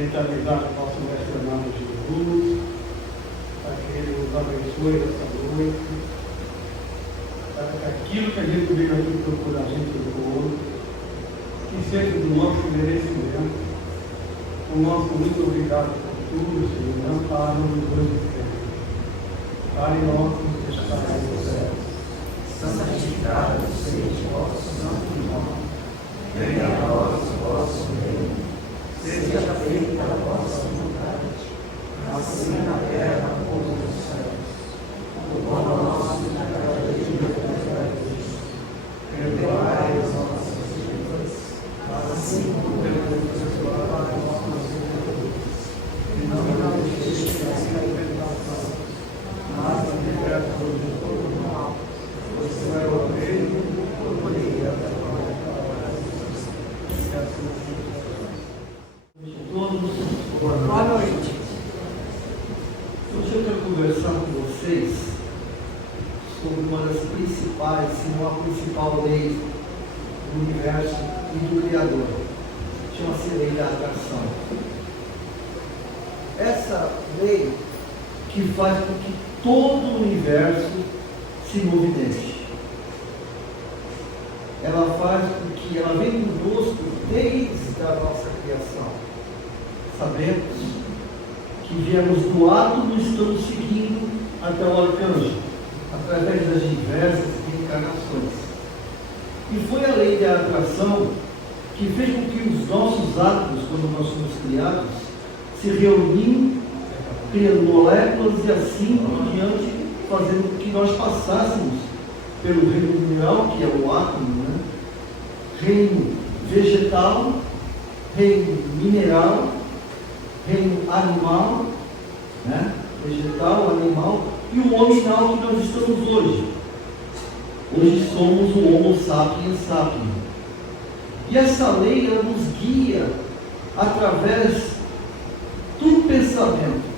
mentalizar o nosso mestre amado Jesus, para que Ele nos abençoe essa noite, para que aquilo que a gente veio aqui procurar a gente do outro, que seja do nosso merecimento. O nosso muito obrigado por tudo, Senhor, amparo nos dois extremos. Pai nosso que estás no céu, santificado seja o vosso santo nome. Venha a nós o vosso reino. Seja feita a vossa vontade, assim na terra como nos céus. O pão nosso de cada dia nos dai hoje. Perdoai as nossas dívidas, assim como perdoamos a nossos devedores. E não nos deixes cair em tentação, mas liberta-nos de todo mal. Pois tu és o reino, o poder e a glória para todos. Boa noite. Hoje eu quero conversar com vocês sobre uma das principais, se não a principal lei do universo e do Criador. Chama-se lei da atração. Essa lei que faz com que todo o universo se movimente. Ela faz com que ela venha conosco desde a nossa criação. Sabemos que viemos do átomo e estamos seguindo até o arcanjo, através das diversas reencarnações. E foi a lei da atração que fez com que os nossos átomos, quando nós somos criados, se reuniam, criando moléculas e assim por diante, fazendo com que nós passássemos pelo reino mineral, que é o átomo, né? Reino vegetal, reino mineral, reino animal, né? Vegetal, animal, e o nominal que nós estamos hoje. Hoje somos o Homo sapiens sapiens. E essa lei, ela nos guia através do pensamento.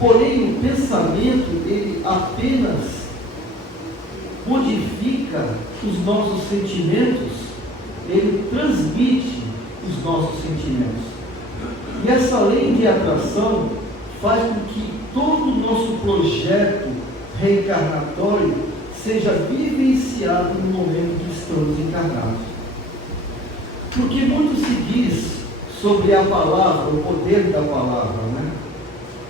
Porém, o pensamento, ele apenas modifica os nossos sentimentos, ele transmite os nossos sentimentos. E essa lei de atração faz com que todo o nosso projeto reencarnatório seja vivenciado no momento que estamos encarnados. Porque muito se diz sobre a palavra, o poder da palavra, né?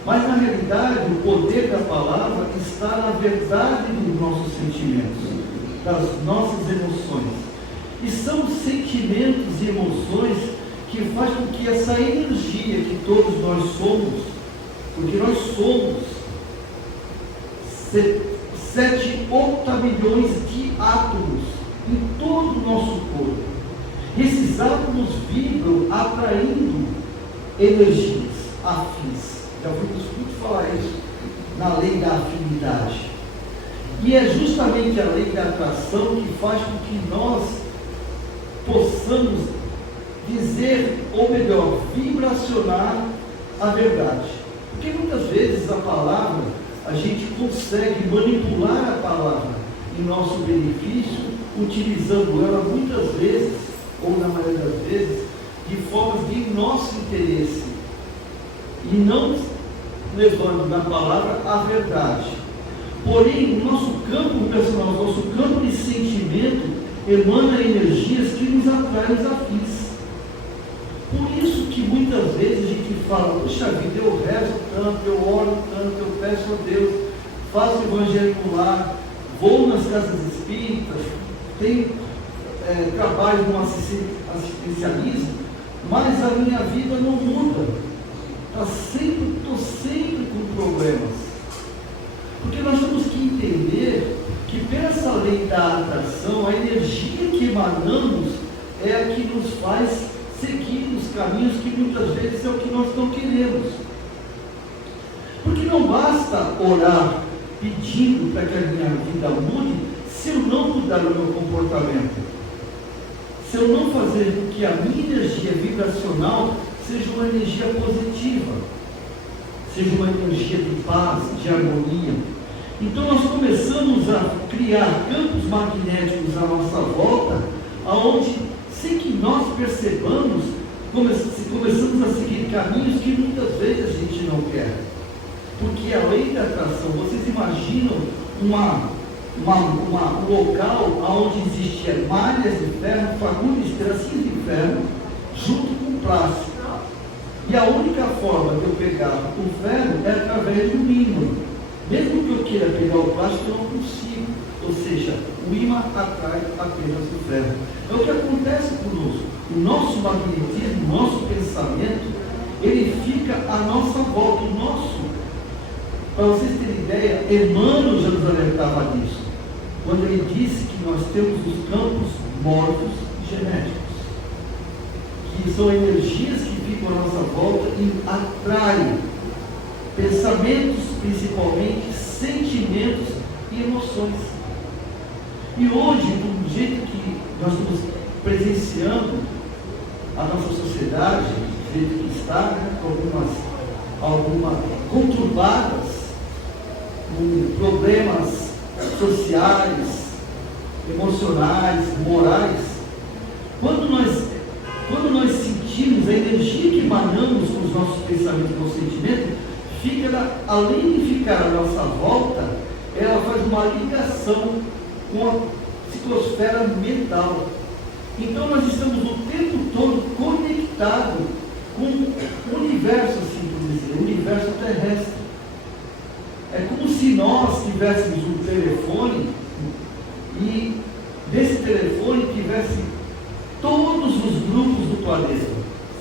Mas na realidade o poder da palavra está na verdade dos nossos sentimentos, das nossas emoções. E são os sentimentos e emoções que faz com que essa energia que todos nós somos, porque nós somos 7 octamilhões de átomos em todo o nosso corpo. Esses átomos vibram atraindo energias afins. Já ouvimos muito falar isso na lei da afinidade. E é justamente a lei da atração que faz com que nós possamos dizer, ou melhor, vibracionar a verdade. Porque muitas vezes a palavra, a gente consegue manipular a palavra em nosso benefício, utilizando ela muitas vezes, ou na maioria das vezes, de formas de nosso interesse, e não levando na palavra a verdade. Porém, o nosso campo personal, o nosso campo de sentimento, emana energias que nos atraem os afins. Por isso que muitas vezes a gente fala, puxa vida, eu rezo tanto, eu oro tanto, eu peço a Deus, faço evangelho no lar, vou nas casas espíritas, tenho trabalho no assistencialismo, mas a minha vida não muda. Estou sempre com problemas. Porque nós temos que entender que pela essa lei da atração, a energia que emanamos é a que nos faz seguir os caminhos que muitas vezes é o que nós não queremos. Porque não basta orar pedindo para que a minha vida mude se eu não mudar o meu comportamento. Se eu não fazer com que a minha energia vibracional seja uma energia positiva, seja uma energia de paz, de harmonia. Então nós começamos a criar campos magnéticos à nossa volta, aonde, sem que nós percebamos, começamos a seguir caminhos que muitas vezes a gente não quer. Porque a lei da atração, vocês imaginam um local onde existiam malhas de ferro, fagulhas, pedacinhos de ferro, junto com plástico. E a única forma de eu pegar o ferro é através do ímã. Mesmo que eu queira pegar o plástico, eu não consigo. Ou seja, o ímã atrai apenas o ferro. É o que acontece conosco. O nosso magnetismo, o nosso pensamento, ele fica à nossa volta. O nosso, para vocês terem ideia, Emmanuel já nos alertava disso, quando ele disse que nós temos os campos mortos genéticos, que são energias que ficam à nossa volta e atraem pensamentos, principalmente, sentimentos e emoções. E hoje, do jeito que nós estamos presenciando a nossa sociedade, do jeito que está, né, com algumas conturbadas, com problemas sociais, emocionais, morais, quando nós sentimos a energia que emanamos com os nossos pensamentos e nossos sentimentos, além de ficar à nossa volta, ela faz uma ligação com a psicosfera mental. Então nós estamos o tempo todo conectados com o universo, assim por dizer, o universo terrestre. É como se nós tivéssemos um telefone e desse telefone tivesse todos os grupos do planeta,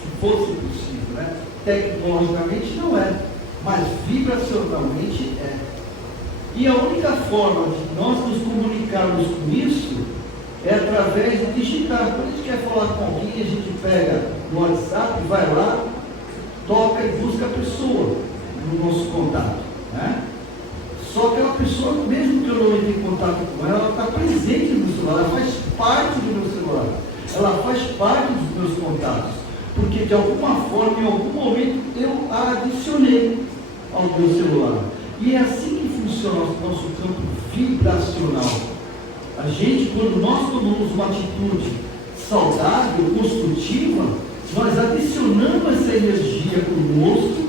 se fosse possível, né? Tecnologicamente não é, mas vibracionalmente é. E a única forma de nós nos comunicarmos com isso é através de digitar. Quando a gente quer falar com alguém, a gente pega no WhatsApp, vai lá, toca e busca a pessoa no nosso contato, né? Só que aquela pessoa, mesmo que eu não entre em contato com ela, ela está presente no celular, ela faz parte do meu celular, ela faz parte dos meus contatos, porque de alguma forma, em algum momento, eu a adicionei ao meu celular. E é assim que funciona o nosso campo vibracional. A gente, quando nós tomamos uma atitude saudável, construtiva, nós adicionamos essa energia conosco,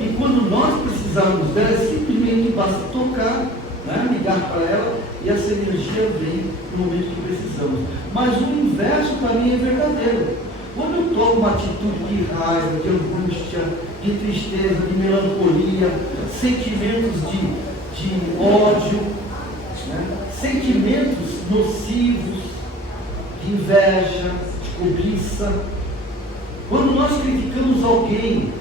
e quando nós precisarmos dela, simplesmente basta tocar, né, ligar para ela, e essa energia vem no momento que precisamos. Mas o inverso também é verdadeiro. Quando eu tomo uma atitude de raiva, de angústia, de tristeza, de melancolia, sentimentos de ódio, né, sentimentos nocivos, de inveja, de cobiça, quando nós criticamos alguém,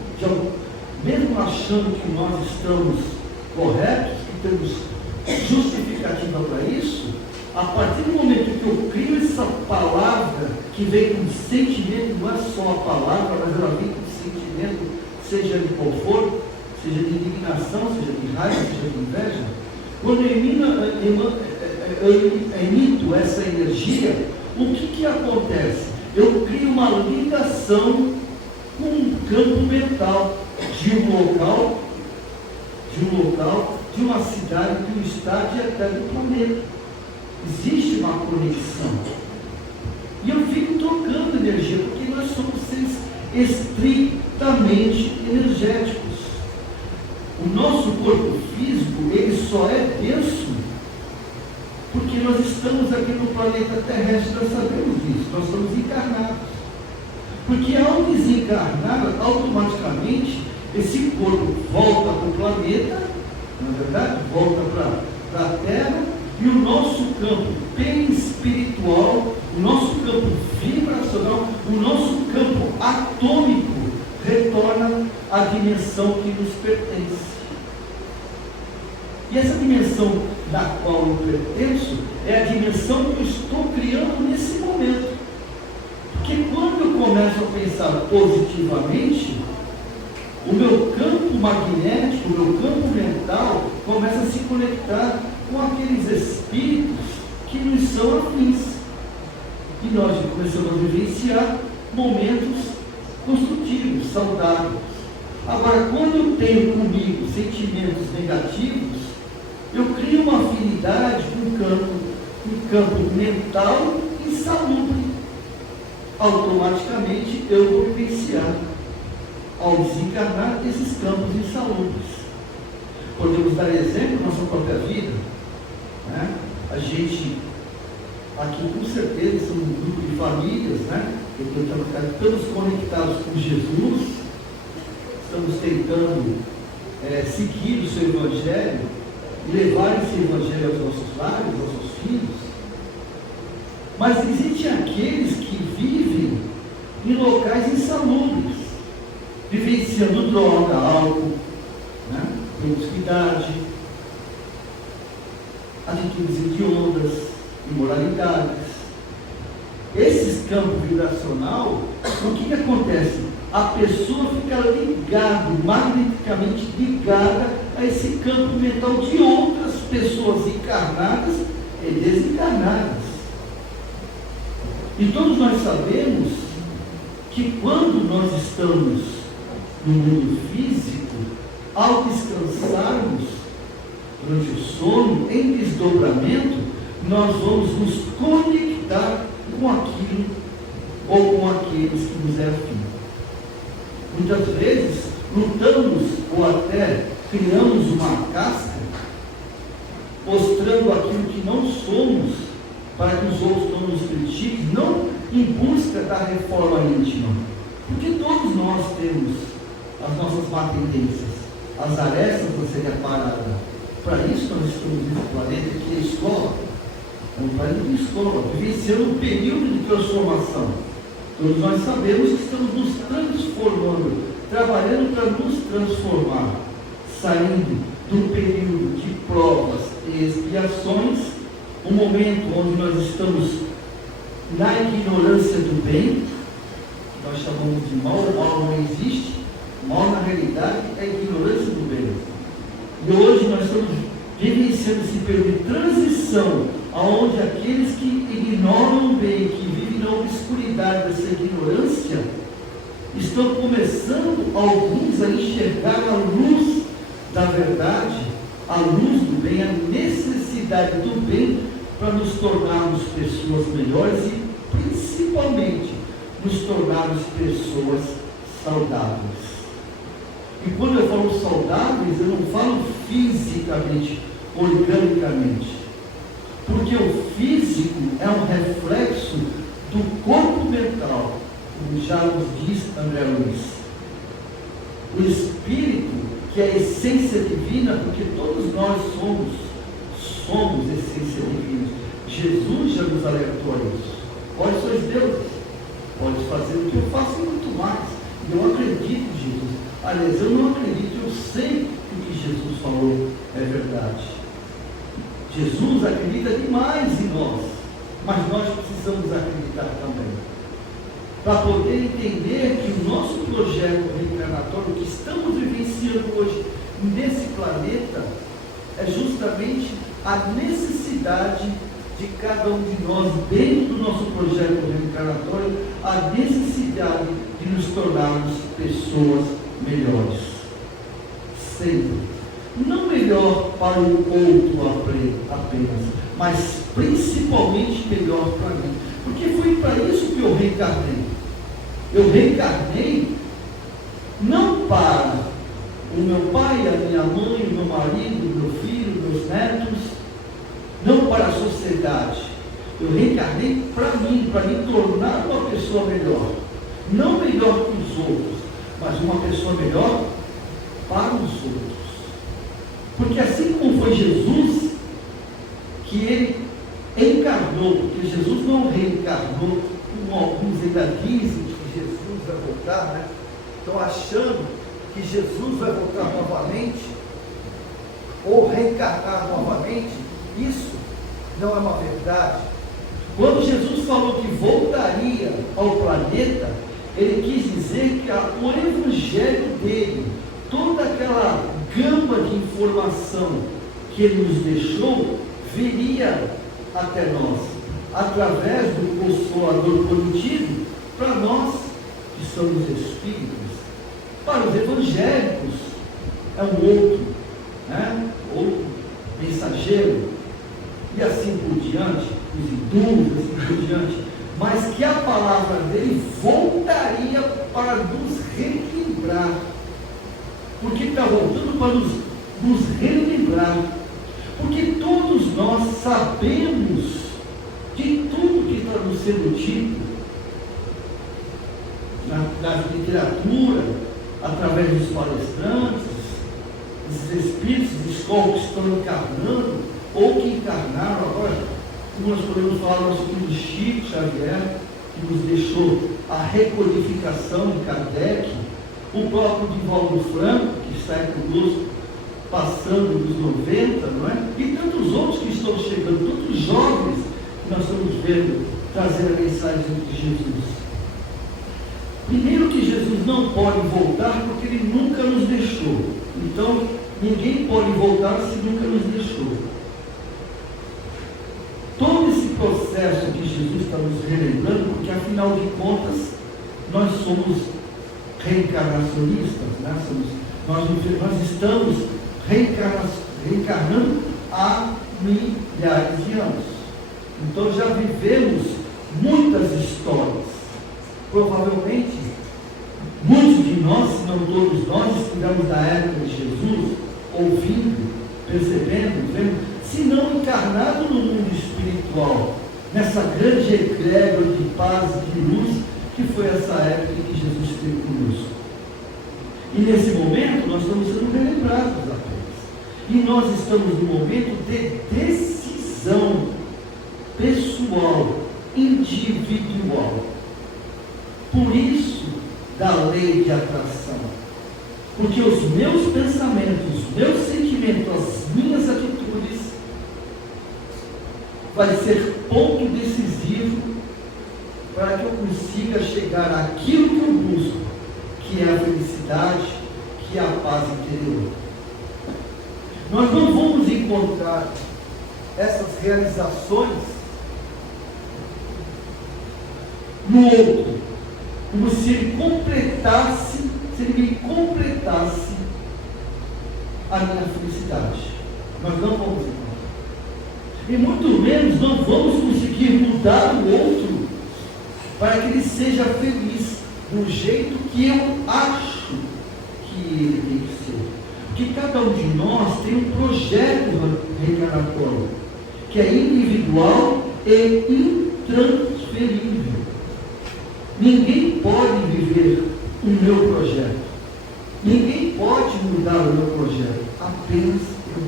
mesmo achando que nós estamos corretos, que temos justificativa para isso, a partir do momento que eu crio essa palavra que vem com sentimento, não é só a palavra, mas ela vem com sentimento, seja de qual for, seja de indignação, seja de raiva, seja de inveja, quando eu emito essa energia, o que acontece? Eu crio uma ligação com um campo mental de um local, de uma cidade, de um estado e até do planeta. Existe uma conexão. E eu fico trocando energia, porque nós somos seres estritamente energéticos. O nosso corpo físico, ele só é denso porque nós estamos aqui no planeta terrestre, nós sabemos disso, nós estamos encarnados. Porque ao desencarnar, automaticamente, esse corpo volta para o planeta, na verdade, volta para a Terra, e o nosso campo perispiritual, o nosso campo vibracional, o nosso campo atômico, retorna à dimensão que nos pertence. E essa dimensão da qual eu pertenço é a dimensão que eu estou criando nesse momento. Porque quando eu começo a pensar positivamente, o meu campo magnético, o meu campo mental começa a se conectar com aqueles espíritos que nos são afins. E nós começamos a vivenciar momentos construtivos, saudáveis. Agora, quando eu tenho comigo sentimentos negativos, eu crio uma afinidade com um campo mental insalubre. Automaticamente eu vou vivenciar ao desencarnar, esses campos insalubres. Podemos dar exemplo na nossa própria vida, né? A gente, aqui com certeza, somos um grupo de famílias, né? Estamos conectados com Jesus, estamos tentando seguir o seu Evangelho e levar esse Evangelho aos nossos lares, aos nossos filhos. Mas existem aqueles que vivem em locais insalubres, vivenciando droga, álcool, né? Promiscuidade, atitudes hediondas, imoralidades. Esses campos vibracional, o que acontece? A pessoa fica ligada, magneticamente ligada a esse campo mental de outras pessoas encarnadas e desencarnadas. E todos nós sabemos que quando nós estamos no mundo físico, ao descansarmos durante o sono, em desdobramento, nós vamos nos conectar com aquilo ou com aqueles que nos é afim. Muitas vezes lutamos ou até criamos uma casca, mostrando aquilo que não somos, para que os outros não nos critiquem, não em busca da reforma íntima, porque todos nós temos as nossas má tendências, as arestas a serem aparadas. Para isso nós estamos nesse planeta que é escola, é um planeta de escola, vivenciando um período de transformação. Todos nós sabemos que estamos nos transformando, trabalhando para nos transformar, saindo do período de provas e expiações, um momento onde nós estamos na ignorância do bem, que nós chamamos de mal. O mal não existe, o mal na realidade é a ignorância do bem. E hoje nós estamos vivenciando esse período de transição, onde aqueles que ignoram o bem, que vivem na obscuridade dessa ignorância, estão começando, alguns, a enxergar a luz da verdade, a luz do bem, a necessidade do bem, para nos tornarmos pessoas melhores e, principalmente, nos tornarmos pessoas saudáveis. E quando eu falo saudáveis, eu não falo fisicamente, organicamente, porque o físico é um reflexo do corpo mental, como já nos diz André Luiz. O espírito, que é a essência divina, porque todos nós somos essência divina. Jesus já nos alertou a isso. Vós sois deuses, pode fazer o que eu faço e muito mais. Eu acredito em Jesus. Aliás, eu não acredito, eu sei que o que Jesus falou é verdade. Jesus acredita demais em nós, mas nós precisamos acreditar também, para poder entender que o nosso projeto reencarnatório, que estamos vivenciando hoje nesse planeta, é justamente a necessidade de cada um de nós, dentro do nosso projeto reencarnatório, a necessidade de nos tornarmos pessoas melhores. Sempre. Não melhor para o outro apenas, mas principalmente melhor para mim. Porque foi para isso que eu reencarnei. Eu reencarnei não para o meu pai, a minha mãe, o meu marido, o meu filho, meus netos, não para a sociedade. Eu reencarnei para mim, para me tornar uma pessoa melhor. Não melhor que os outros, mas uma pessoa melhor para os outros. Porque assim como foi Jesus, que ele encarnou, porque Jesus não reencarnou, como alguns ainda dizem que Jesus vai voltar, né? Estão achando que Jesus vai voltar novamente, ou reencarnar novamente. Isso não é uma verdade. Quando Jesus falou que voltaria ao planeta, ele quis dizer que o evangelho dele, toda aquela gama de informação que ele nos deixou, viria até nós, através do Consolador prometido, para nós que somos espíritos. Para os evangélicos é um outro, né? Outro mensageiro, e assim por diante, os hindus, assim por diante, mas que a palavra dele voltaria para nos reequilibrar relembrar. Porque está voltando para nos relembrar. Porque todos nós sabemos de tudo que está nos sendo dito na literatura, através dos palestrantes, dos espíritos, dos corpos que estão encarnando, ou que encarnaram agora. Nós podemos falar do nosso querido Chico Xavier, que nos deixou a recodificação de Kardec, o próprio Divaldo Franco, que está aí conosco, passando dos 90, não é? E tantos outros que estão chegando, tantos jovens que nós estamos vendo trazer a mensagem de Jesus. Primeiro que Jesus não pode voltar porque Ele nunca nos deixou. Então, ninguém pode voltar se nunca nos deixou. Todo esse processo que Jesus está nos relembrando, porque afinal de contas, nós somos reencarnacionistas, né? Nós estamos reencarnando há milhares de anos. Então já vivemos muitas histórias. Provavelmente, muitos de nós, se não todos nós, estivemos na época de Jesus, ouvindo, percebendo, vendo, se não encarnado no mundo espiritual, nessa grande egrégora de paz e de luz, que foi essa época em que Jesus esteve conosco. E nesse momento, nós estamos sendo relembrados apenas. E nós estamos num momento de decisão pessoal, individual. Por isso, da lei de atração. Porque os meus pensamentos, os meus sentimentos, as minhas atitudes, vai ser ponto decisivo para que eu consiga chegar àquilo que eu busco, que é a felicidade, que é a paz interior. Nós não vamos encontrar essas realizações no outro, como se ele completasse, se ele me completasse a minha felicidade. Nós não vamos encontrar. E muito menos não vamos conseguir mudar o outro para que ele seja feliz do jeito que eu acho que ele tem que ser. Porque cada um de nós tem um projeto reencarnatório que é individual e intransferível. Ninguém pode viver o meu projeto. Ninguém pode mudar o meu projeto. Apenas eu.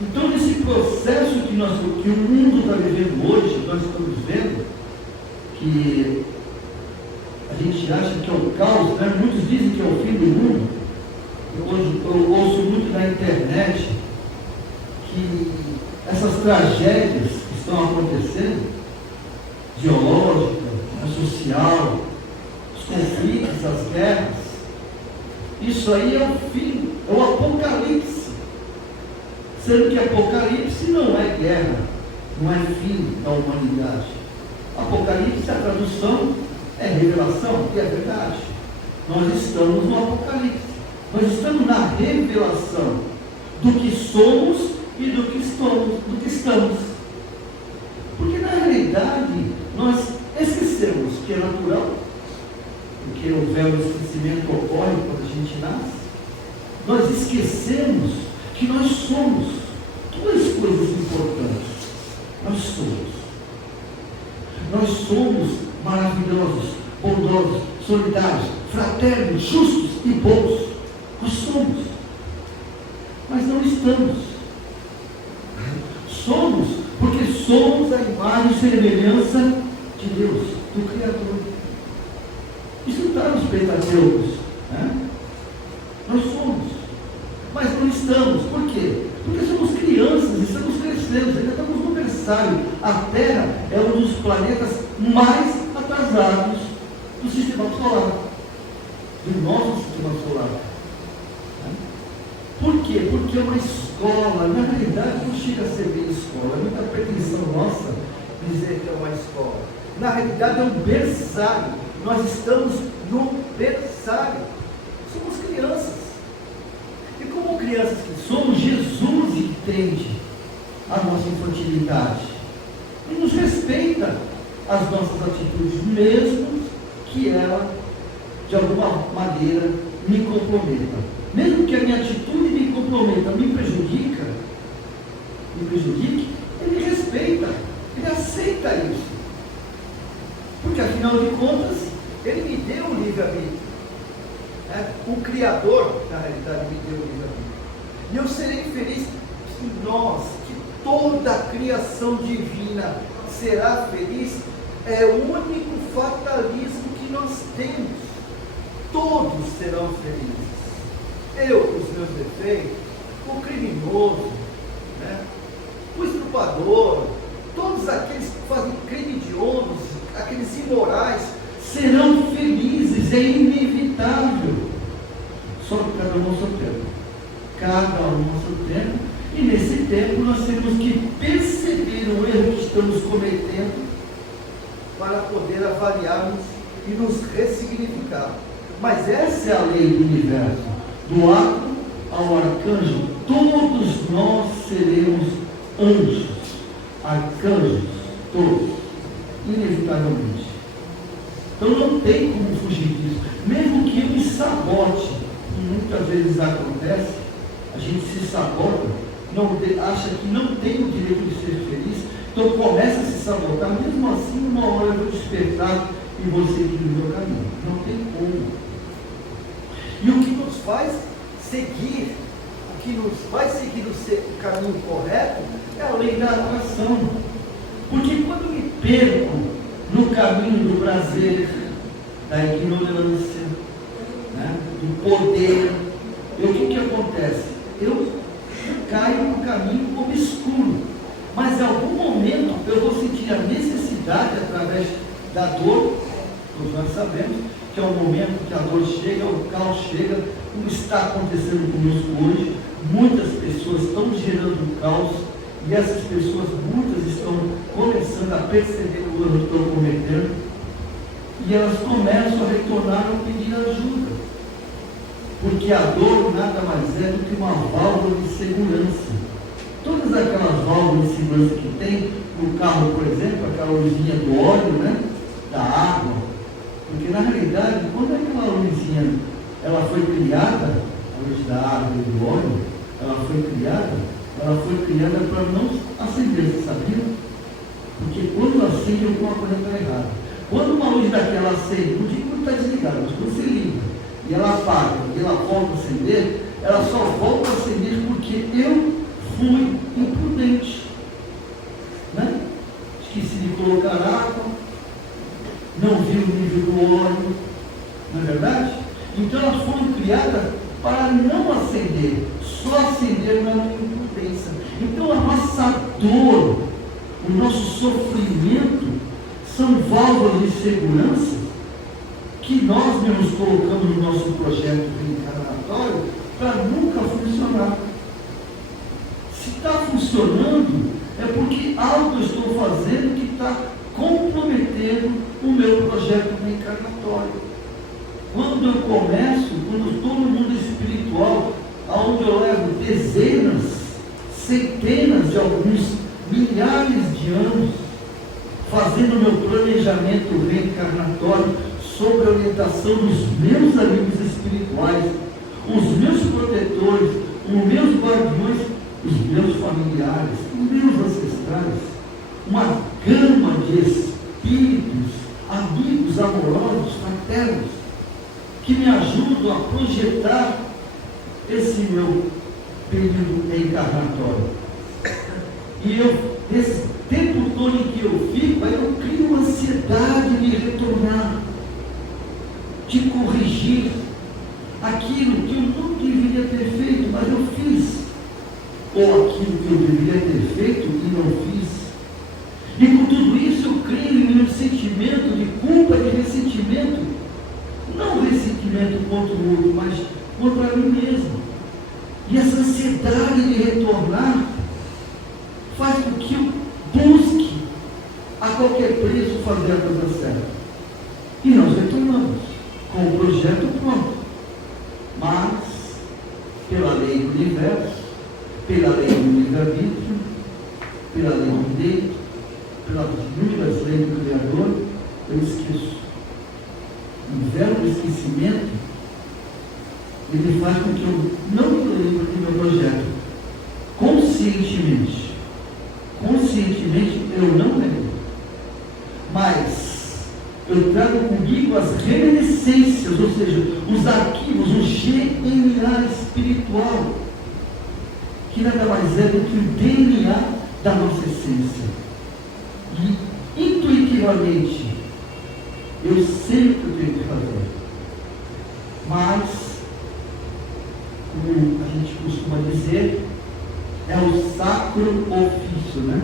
Então, nesse processo que o mundo está vivendo hoje, nós estamos vendo que a gente acha que é o caos, né? Muitos dizem que é o fim do mundo. Eu ouço muito na internet que essas tragédias que estão acontecendo, geológica, social, os conflitos, as guerras, isso aí é o fim, é o apocalipse. Sendo que apocalipse não é guerra, não é fim da humanidade. Apocalipse, a tradução é revelação, que é verdade. Nós estamos no apocalipse. Nós estamos na revelação do que somos e do que estamos. Porque na realidade nós esquecemos que é natural, porque o véu do esquecimento ocorre quando a gente nasce. Nós esquecemos que nós somos duas coisas importantes. Nós somos maravilhosos, bondosos, solidários, fraternos, justos e bons. Nós somos, mas não estamos. Somos porque somos a imagem e semelhança de Deus, do Criador. Isso está nos Pentateucos, né? Nós somos, mas não estamos. Por quê? Porque somos crianças, estamos crescendo, ainda estamos no berçário. A Terra é um dos planetas mais atrasados do sistema solar, do nosso sistema solar. Por quê? Porque é uma escola. Na realidade não chega a ser bem escola, é muita pretensão nossa dizer que é uma escola. Na realidade é um berçário. Nós estamos no berçário. Somos crianças. E como crianças que somos, Jesus entende a nossa infantilidade e nos respeita as nossas atitudes, mesmo que ela de alguma maneira, me comprometa. Mesmo que a minha atitude me comprometa, me prejudique, ele respeita, ele aceita isso. Porque, afinal de contas, ele me deu o livre-arbítrio. O Criador, na realidade, me deu o livre-arbítrio. E eu serei feliz que nós, que toda a criação divina será feliz, é o único fatalismo que nós temos. Todos serão felizes. Eu, com os meus defeitos, o criminoso, o estuprador, todos aqueles que fazem crime hediondos, aqueles imorais, serão felizes, é inevitável. Só que cada um ao seu tempo. Cada um ao seu tempo. E nesse tempo nós temos que perceber o erro que estamos cometendo para poder avaliarmos e nos ressignificar. Mas essa é a lei do universo. Do átomo ao arcanjo, todos nós seremos anjos, arcanjos, todos, inevitavelmente. Então não tem como fugir disso. Mesmo que eu me sabote, e muitas vezes acontece, a gente se sabota, acha que não tem o direito de ser feliz, então começa a se sabotar. Mesmo assim, uma hora eu vou despertar e vou seguir o meu caminho. Não tem como. E o que nos faz seguir, o que nos faz seguir o caminho correto, é a lei da atração. Porque quando me perco no caminho do prazer, da ignorância, do poder, o que acontece? Eu caio no caminho obscuro. Mas em algum momento eu vou sentir a necessidade, através da dor, todos nós sabemos, que é o momento que a dor chega, o caos chega, como está acontecendo conosco hoje. Muitas pessoas estão gerando caos, e essas pessoas, muitas estão começando a perceber o erro que estão cometendo, e elas começam a retornar a pedir ajuda, porque a dor nada mais é do que uma válvula de segurança. Todas aquelas válvulas de segurança que tem no carro, por exemplo, aquela luzinha do óleo, da água, porque na realidade, quando aquela luzinha ela foi criada, a luz da água e do óleo, ela foi criada para não acender, você sabia? Porque quando acende, alguma coisa está errada. Quando uma luz daquela acende, não digo que está desligada, mas quando você liga e ela apaga e ela volta a acender, ela só volta a acender porque eu fui imprudente. Esqueci de colocar água, não vi o nível do óleo, não é verdade? Então elas foram criadas para não acender, só acender na minha imprudência. Então a nossa dor, o nosso sofrimento, são válvulas de segurança que nós mesmos colocamos no nosso projeto reencarnatório para nunca funcionar. Se está funcionando, é porque algo eu estou fazendo que está comprometendo o meu projeto reencarnatório. Quando eu começo, quando estou no mundo espiritual, onde eu levo dezenas, centenas de alguns, milhares de anos, fazendo meu planejamento reencarnatório sob a orientação dos meus amigos espirituais, os meus protetores, os meus guardiões, os meus familiares, os meus ancestrais, uma gama de espíritos, amigos amorosos, fraternos, que me ajudam a projetar esse meu período reencarnatório. E esse tempo todo em que eu fico, aí eu crio uma ansiedade de retornar, de corrigir aquilo que eu não deveria ter feito, mas eu fiz, ou aquilo que eu deveria ter feito e não fiz. E com tudo isso eu crio em um sentimento de culpa, de ressentimento, não ressentimento contra o outro, mas contra mim mesmo. E essa ansiedade de retornar faz com que eu busque a qualquer preço fazer a coisa certa. E nós retornamos com o projeto pronto. Mas, pela lei do universo, pela lei do livre-arbítrio, pela lei do direito, pelas inúmeras leis do Criador, eu esqueço. Um velho esquecimento esquecimento, ele faz com que eu não me lembre do meu projeto. Conscientemente. Conscientemente eu não lembro. Mas eu trago comigo as reminiscências, ou seja, os arquivos, o GNA espiritual, que nada mais é do que o DNA da nossa essência. E intuitivamente eu sei o que eu tenho que fazer. Mas, como a gente costuma dizer, é o sacro ofício, né?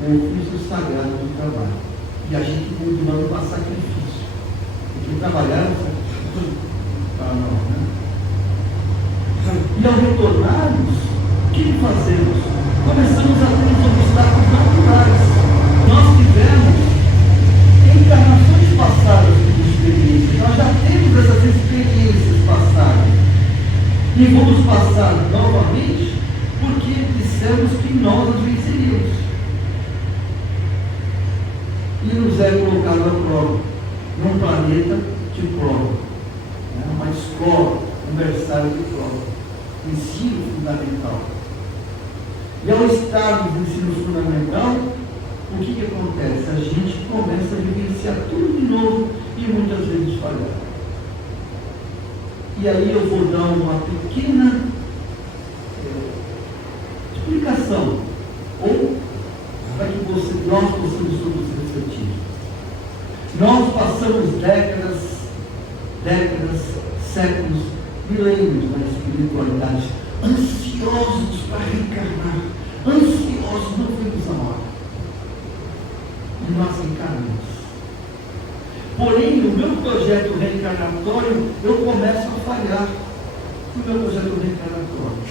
O ofício sagrado do trabalho. E a gente muda o nome para sacrifício. Porque trabalhar é um sacrifício para nós, né? E ao retornarmos, o que fazemos? Começamos a ter os obstáculos naturais. Nós tivemos encarnações passadas de experiências. Nós já temos essas experiências passadas. E vamos passar novamente porque dissemos que nós as venceríamos. E nos é colocado à prova, num planeta de prova, né? Uma escola, um berçário de prova, ensino fundamental. E ao estarmos no ensino fundamental, o que acontece? A gente começa a vivenciar tudo de novo e muitas vezes falhar. E aí eu vou dar uma pequena explicação, ou para que nós possamos todos refletir. Nós passamos décadas, séculos, milênios na espiritualidade, ansiosos para reencarnar, ansiosos, não vemos a hora. E nós encarnamos. Porém, no meu projeto reencarnatório, eu começo a falhar no meu projeto reencarnatório.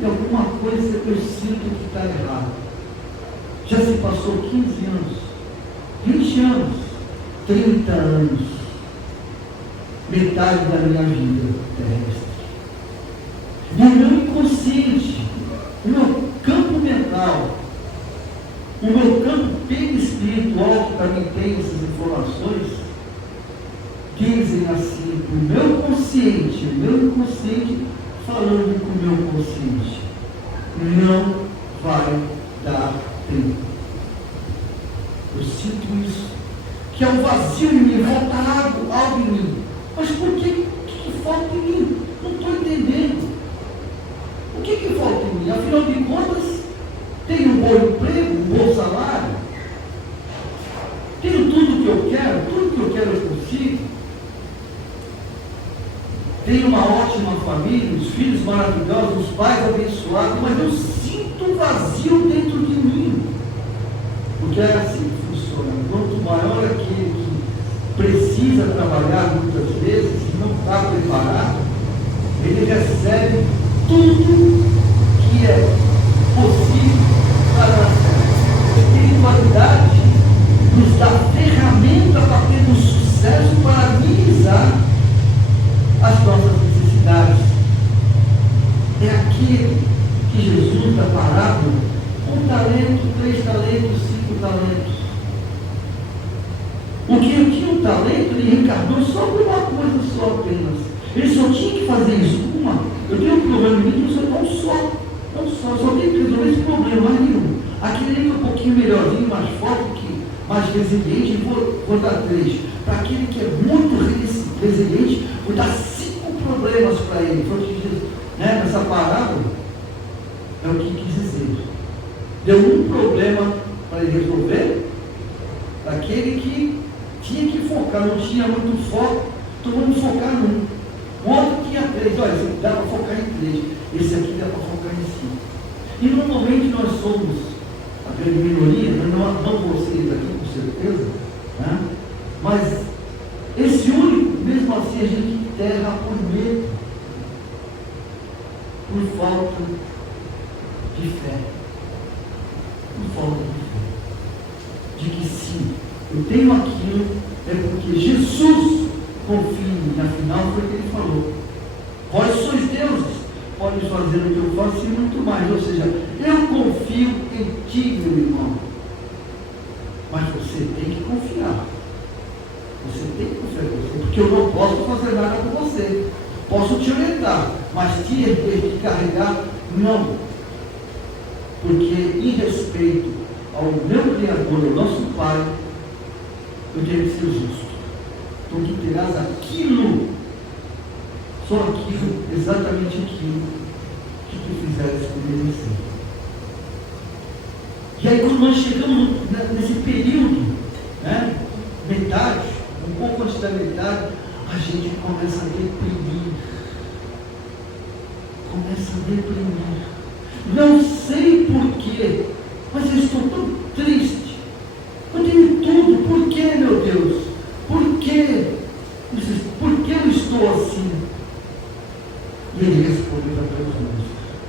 E alguma coisa eu sinto que está errada. Já se passou 15 anos, 20 anos, 30 anos, metade da minha vida terrestre. E o meu inconsciente, o meu campo mental, o meu campo espiritual, que também tem essas informações, dizem assim, o meu inconsciente falando com o meu consciente, não vai dar tempo. Eu sinto isso, que é um vazio em mim, falta algo em mim. Mas por que falta em mim? Não estou entendendo. O que falta em mim? Afinal de contas, tenho um bom emprego, um bom salário, tenho tudo que eu quero eu consigo. Tenho uma ótima família, os filhos maravilhosos, os pais abençoados, mas eu sinto um vazio dentro de mim. Porque é assim que funciona. Quanto maior aquele que precisa trabalhar muitas vezes, e não está preparado, ele recebe tudo que é possível para a espiritualidade, nos dá ferramenta para ter um sucesso para minimizar as nossas necessidades. É aquele que Jesus da parábola, 1 talento, 3 talentos, 5 talentos. O que eu tinha um talento, ele reencarnou só por uma coisa só apenas. Ele só tinha que fazer isso, uma. Eu tenho um problema em mim, eu só tenho que resolver esse problema, mais nenhum. Aquele que é um pouquinho melhorzinho, mais forte, mais resiliente, vou dar 3. Para aquele que é muito resiliente, vou dar 5 problemas para ele. Foi o que diz, né, nessa parábola, é o que quis dizer. Deu um problema para ele resolver, aquele que tinha que focar, não tinha muito foco, então vamos focar num. O outro tinha 3, olha, esse aqui dá para focar em 3, esse aqui dá para focar em 5. E normalmente nós somos a grande minoria, não vocês aqui com certeza, né? Mas esse único, mesmo assim, a gente enterra por medo, por falta de fé. Por falta de fé. De que sim, eu tenho aquilo, é porque Jesus confia em mim. Afinal, foi o que ele falou. Vós sois deuses, podes fazer o que eu faço e muito mais. Ou seja, eu confio em ti, meu irmão. Mas você tem que confiar. Você tem que confiar em você, porque eu não posso fazer nada com você. Posso te orientar, mas te carregar, não. Porque em respeito ao meu Criador, ao nosso Pai, eu tenho que ser justo. Então tu terás aquilo, só aquilo, exatamente aquilo que tu fizeres por merecer. E aí quando nós chegamos nesse período, né, metade, um pouco antes da metade, a gente começa a deprimir. Não sei porquê, mas eu estou tão triste. Eu tenho tudo. Por que, meu Deus? Por que? Por que eu estou assim? E ele respondeu para todos nós.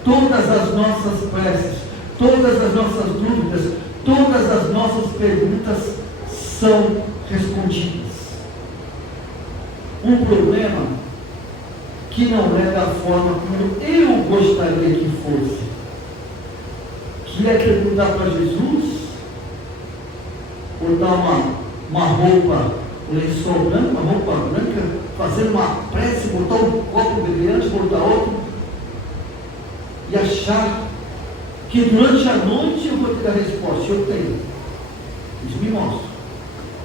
Todas as nossas preces, todas as nossas dúvidas, todas as nossas perguntas são respondidas. Um problema que não é da forma como eu gostaria que fosse, que é perguntar para Jesus, botar uma roupa, um lençol branco, uma roupa branca, fazer uma prece, botar um copo brilhante, botar outro, e achar que durante a noite eu vou ter a resposta. Eu tenho. Isso me mostra.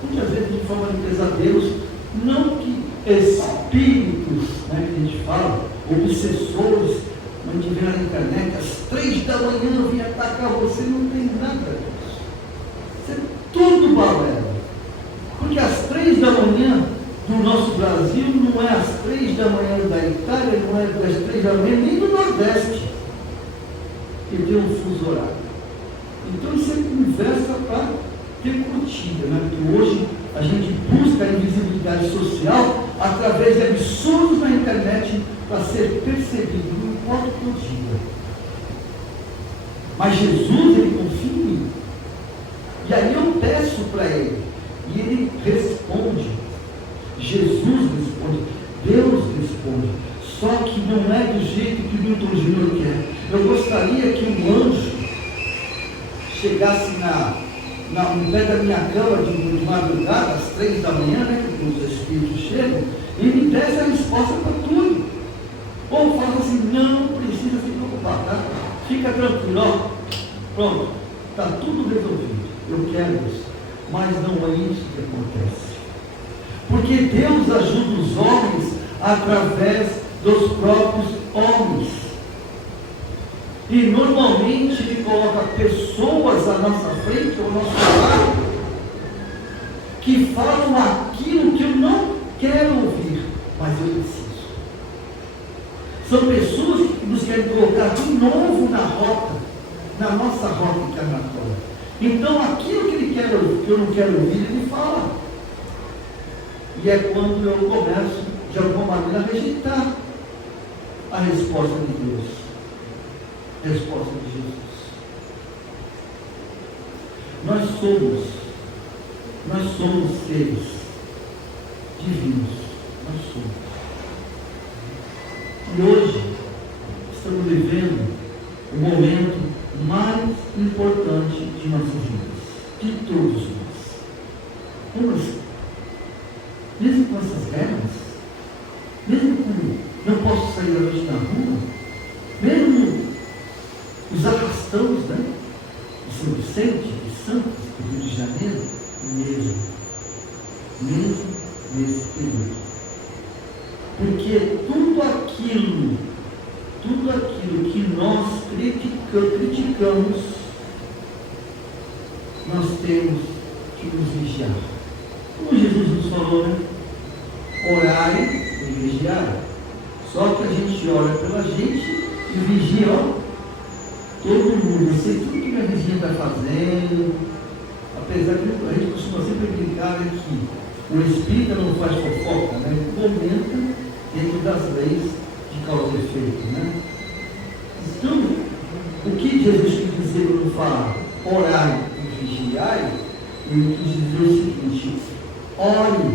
Muitas vezes de forma de pesadelos, não que espíritos, né, que a gente fala, obsessores, a gente vê na internet, às 3 da manhã eu vim atacar você, não tem nada disso. Isso é tudo balela. Porque às 3 da manhã do nosso Brasil não é às 3 da manhã da Itália, não é às 3 da manhã nem do Nordeste, que tem um fuso horário. Então isso é conversa para ter curtida, né? Porque hoje a gente busca a invisibilidade social através de absurdos na internet para ser percebido, não importa o que eu diga. Mas Jesus, ele confia em mim. E aí eu peço para ele, e ele responde. Jesus responde, Deus responde. Só que não é do jeito que o Milton Júnior quer. Eu gostaria que um anjo chegasse no pé da minha cama de madrugada, às 3 da manhã, né, que os espíritos chegam, e me desse a resposta para tudo. Ou fala assim, não precisa se preocupar, tá? Fica tranquilo, ó, pronto, está tudo resolvido. Eu quero isso, mas não é isso que acontece. Porque Deus ajuda os homens através dos próprios homens. E normalmente Ele coloca pessoas à nossa frente, ao nosso lado, que falam aquilo que eu não quero ouvir, mas eu preciso. São pessoas que nos querem colocar de novo na rota, na nossa rota encarnatória. Então aquilo que Ele quer ouvir, que eu não quero ouvir, Ele fala. E é quando eu começo, de alguma maneira, a rejeitar a resposta de Deus. A resposta de Jesus. Nós somos seres divinos. Nós somos. E hoje, estamos vivendo o momento mais importante de nossas vidas. De todos nós. Como assim? Mesmo com essas guerras, mesmo com não posso sair da noite na rua, mesmo os arrastãos, né? De São Vicente, de Santos, do Rio de Janeiro, mesmo nesse período. Porque tudo aquilo que nós criticamos, nós temos que nos vigiar. Como Jesus nos falou, né? Orai e vigiar. Só que a gente ora pela gente e vigia, ó, todo mundo. Eu sei tudo que minha vizinha está fazendo. Apesar que a gente costuma sempre brincar, né, que o espírita não faz fofoca, né? Ele comenta dentro das leis de causa e efeito, né? Então, o que Jesus quis dizer quando fala orai e vigiai, ele quis dizer o seguinte: ore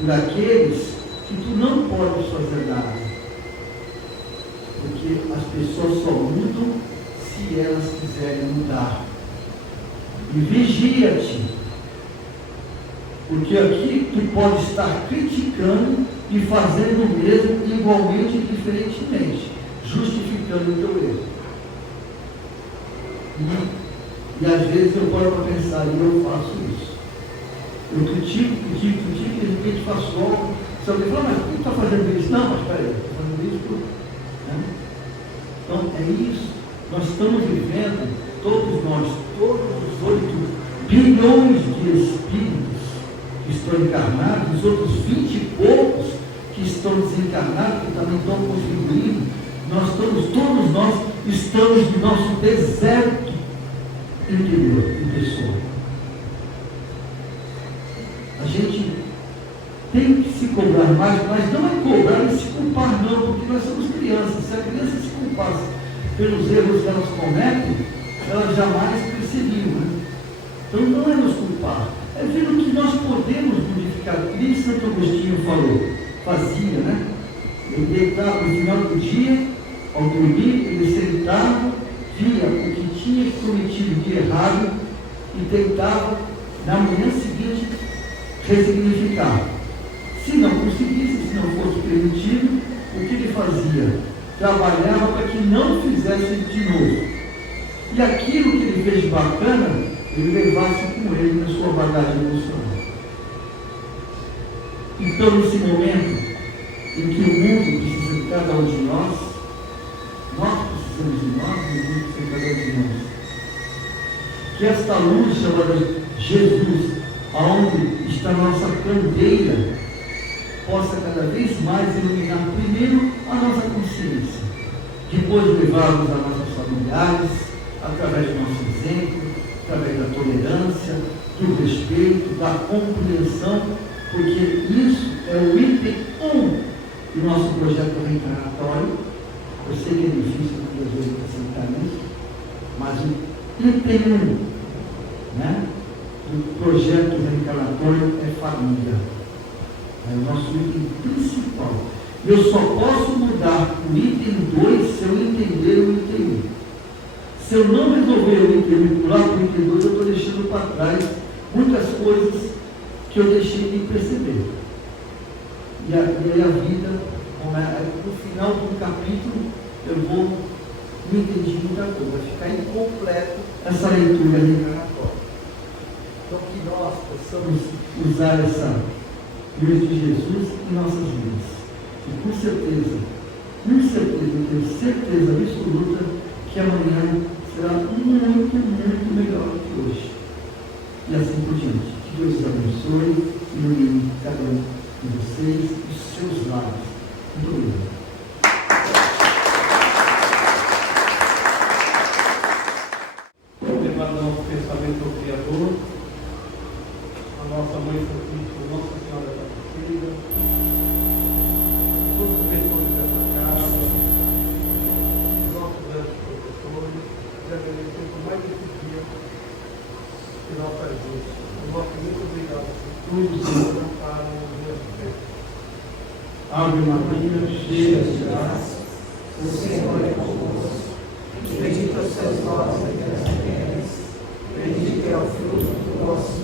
por aqueles que tu não podes fazer nada, porque as pessoas só mudam se elas quiserem mudar. E vigia-te, Porque aqui tu pode estar criticando e fazendo o mesmo igualmente e diferentemente, justificando o teu erro. E às vezes eu paro para pensar, e eu faço isso. Eu critico, e de repente faço algo. Se alguém fala, mas por que tu está fazendo isso? Não, mas peraí, estou fazendo isso por... Né? Então é isso. Nós estamos vivendo, todos nós, todos os 8 bilhões de espíritos que estão encarnados, os outros 20 e poucos que estão desencarnados, que também estão contribuindo, todos nós estamos no nosso deserto interior, em pessoa. A gente tem que se cobrar mais, mas não é cobrar e se culpar não, porque nós somos crianças. Se a criança se culpasse pelos erros que elas cometem, elas jamais cresceriam. Né? Então não é nos culpar, é ver o que nós podemos modificar. Que Santo Agostinho fazia, né? Ele deitava no final do dia, ao dormir, ele sentava, via o que tinha cometido de errado e tentava, na manhã seguinte, ressignificar. Se não conseguisse, se não fosse permitido, o que ele fazia? Trabalhava para que não fizesse de novo. E aquilo que ele fez bacana, ele levasse com ele na sua bagagem emocional. Então, nesse momento em que o mundo precisa de cada um de nós precisamos de nós, e o mundo precisa de cada um de nós. Que esta luz chamada Jesus, aonde está a nossa candeia, possa cada vez mais iluminar primeiro a nossa consciência, depois levarmos a nossos familiares, através do nosso exemplo, através da tolerância, do respeito, da compreensão, porque isso é o item 1 do nosso projeto reencarnatório. Eu sei que é difícil muitas vezes aceitar isso, mas o item 1, né, do projeto reencarnatório é família. É o nosso item principal. Eu só posso mudar o item 2 se eu entender o item 1. Se eu não resolver o item 1 e pular para o item 2, eu estou deixando para trás muitas coisas que eu deixei de perceber. E aí a vida, no final do capítulo, eu vou me entender muita coisa. Vai ficar incompleto essa leitura reencarnatória. Então que nós possamos usar essa luz de Jesus em nossas vidas. E com certeza, eu tenho certeza absoluta que amanhã será muito, muito melhor do que hoje. E assim por diante. Que Deus os abençoe e ilumine cada um de vocês e os seus lares. Muito obrigado. Levando ao pensamento do Criador, a nossa Mãe Santíssima, Nossa Senhora da Aparecida, todos os mentores dessa casa, os nossos anjos professores, e agradecer por mais esse dia que nós fazemos. Nosso muito obrigado por tudo que nos amparam no dia de festa. Ave Maria, cheia de graça, O Senhor é convosco. Bendita sois vós entre as mulheres, bendito é o fruto do vosso